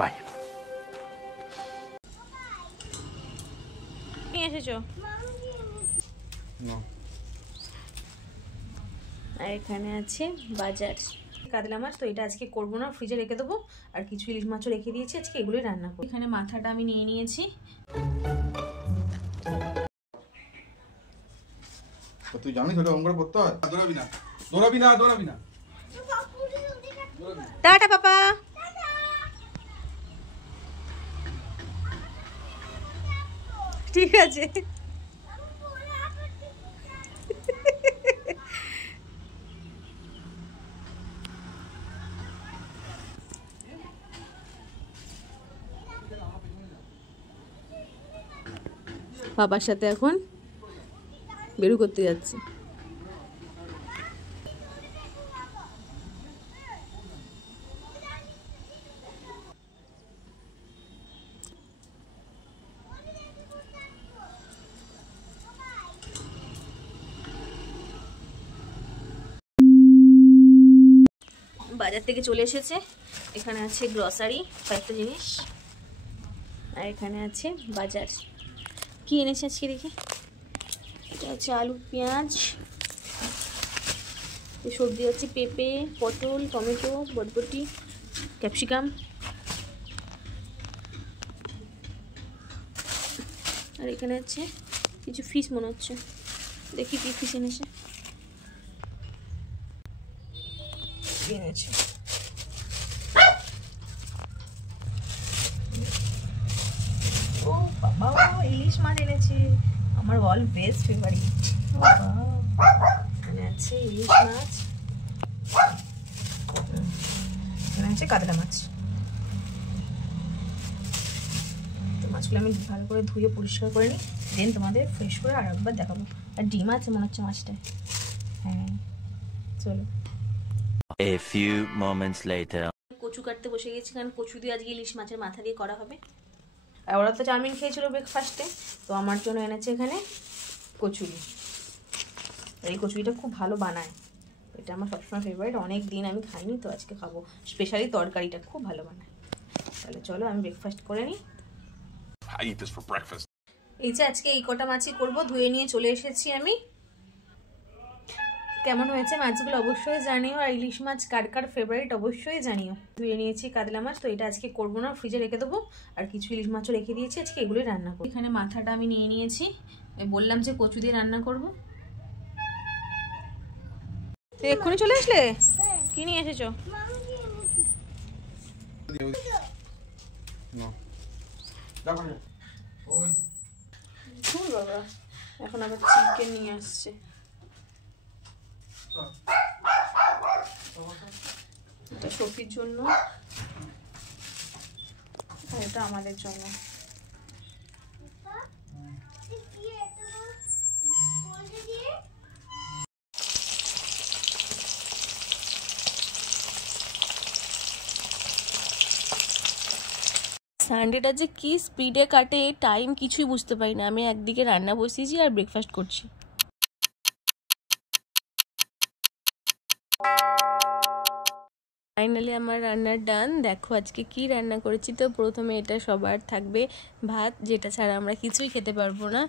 By. নিয়ে এসেছো? আর এখানে আছে বাজার কাতলা মাছ, তো এটা আজকে করবো না, ফ্রিজে রেখে দেবো। আর কিছু ইলিশ মাছও রেখে দিয়েছি, আজকে এগুলোই রান্না করবো। এখানে মাথাটা আমি নিয়ে নিয়েছি। তুই জানিস ওটা অঙ্কটা করতে হয়? দৌড়াবি না, দৌড়াবি না, দৌড়াবি না। টাটা পাপা। ঠিক আছে। বাবার সাথে এখন বেরু করতে যাচ্ছে। বাজার থেকে চলে এসেছে, এখানে আছে গ্রসারি কয়েকটা জিনিস, আর এখানে আছে বাজার। কি এনেছে আজকে দেখি? এটা হচ্ছে আলু, পেঁয়াজ, সবজি আছে পেঁপে, পটল, টমেটো, বরবটি, ক্যাপসিকাম, আর এখানে আছে কিছু ফিশ মনে হচ্ছে, দেখি কি ফিশ এনেছে। ও বাবা, ইলিশ মাছ এনেছে, আমার অলওয়েজ ফেভারিট। এখানে আছে ইলিশ মাছ, এখানে আছে কাতলা মাছ। তো মাছগুলো আমি ভালো করে ধুয়ে পরিষ্কার করে নিই, দেন তোমাদের ফ্রেশ করে আর একবার দেখাবো। আর ডিম আছে মনে হচ্ছে মাছটায়। হ্যাঁ চলো। A few moments later. কচু কাটতে বসে গেছি, কারণ কচু দিয়ে আজকে ইলিশ মাছের মাথা দিয়ে করা হবে। আর ওরা তো চাউমিন খেয়েছিল ব্রেকফাস্টে, তো আমার জন্য এনেছে এখানে কচুরি। এই কচুরিটা খুব ভালো বানায়, এটা আমার সবসময় ফেভারিট, অনেক দিন আমি খাইনি, তো আজকে খাবো। স্পেশালি তরকারিটা খুব ভালো বানায়। তাহলে চলো আমি ব্রেকফাস্ট করে নিই। এই যে আজকে এই কটা মাছই করবো, ধুয়ে নিয়ে চলে এসেছি আমি। কেমন হয়েছে মাছগুলো অবশ্যই জানিও, আর ইলিশ মাছ কার কার ফেভারিট অবশ্যই জানিও। ধুয়ে নিয়েছি কাতলা মাছ, তো এটা আজকে করবো না, ফ্রিজে রেখে দেবো। আর কিছু ইলিশ মাছও রেখে দিয়েছি, আজকে এগুলোই রান্না করবো। এখানে মাথাটা আমি নিয়ে নিয়েছি, বললাম যে কচু দিয়ে রান্না করবো। এক্ষুনি চলে আসলে? কি নিয়ে এসেছো? বাবা এখন আবার চিকেন নিয়ে আসছে। এটা সফির জন্য আর এটা আমাদের জন্য। সানডেটা যে কি স্পিডে কাটে, টাইম কিছুই বুঝতে পারি না। আমি একদিকে রান্না বসিয়েছি আর ব্রেকফাস্ট করছি। ফাইনালি আমার রান্নার ডান। দেখো আজকে কি রান্না করেছি। তো প্রথমে এটা সবার থাকবে ভাত, যেটা ছাড়া আমরা কিছুই খেতে পারবো না।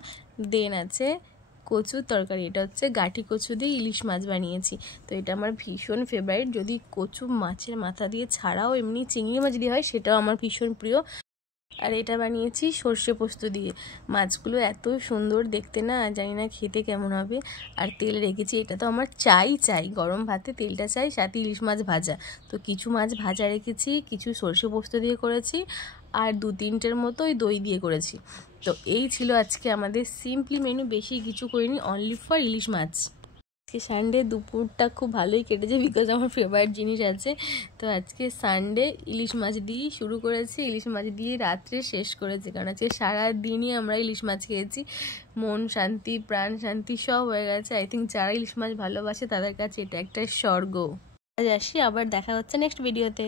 দেন আছে কচুর তরকারি, এটা হচ্ছে গাঠি কচু দিয়ে ইলিশ মাছ বানিয়েছি। তো এটা আমার ভীষণ ফেভারিট, যদি কচু মাছের মাথা দিয়ে ছাড়াও এমনি চিংড়ি মাছ দিয়ে হয় সেটাও আমার ভীষণ প্রিয়। আর এটা বানিয়েছি সর্ষে পোস্ত দিয়ে। মাছগুলো এত সুন্দর দেখতে না, জানি না খেতে কেমন হবে। আর তেল রেখেছি, এটা তো আমার চাই গরম ভাতে তেলটা চাই, সাথে ইলিশ মাছ ভাজা। তো কিছু মাছ ভাজা রেখেছি, কিছু সর্ষে পোস্ত দিয়ে করেছি, আর 2-3টের মতো ওই দই দিয়ে করেছি। তো এই ছিল আজকে আমাদের সিম্পলি মেনু, বেশি কিছু করিনি, অনলি ফর ইলিশ মাছ। আজকে সানডে, দুপুরটা খুব ভালোই কেটেছে, বিকজ আমার ফেভারিট জিনিস আছে। তো আজকে সানডে ইলিশ মাছ দিয়েই শুরু করেছি, ইলিশ মাছ দিয়ে রাত্রে শেষ করেছি, কারণ আজকে সারাদিনই আমরা ইলিশ মাছ খেয়েছি। মন শান্তি, প্রাণ শান্তি সব হয়ে গেছে। আই থিঙ্ক যারা ইলিশ মাছ ভালোবাসে তাদের কাছে এটা একটা স্বর্গ। আজ আসি, আবার দেখা হচ্ছে নেক্সট ভিডিওতে।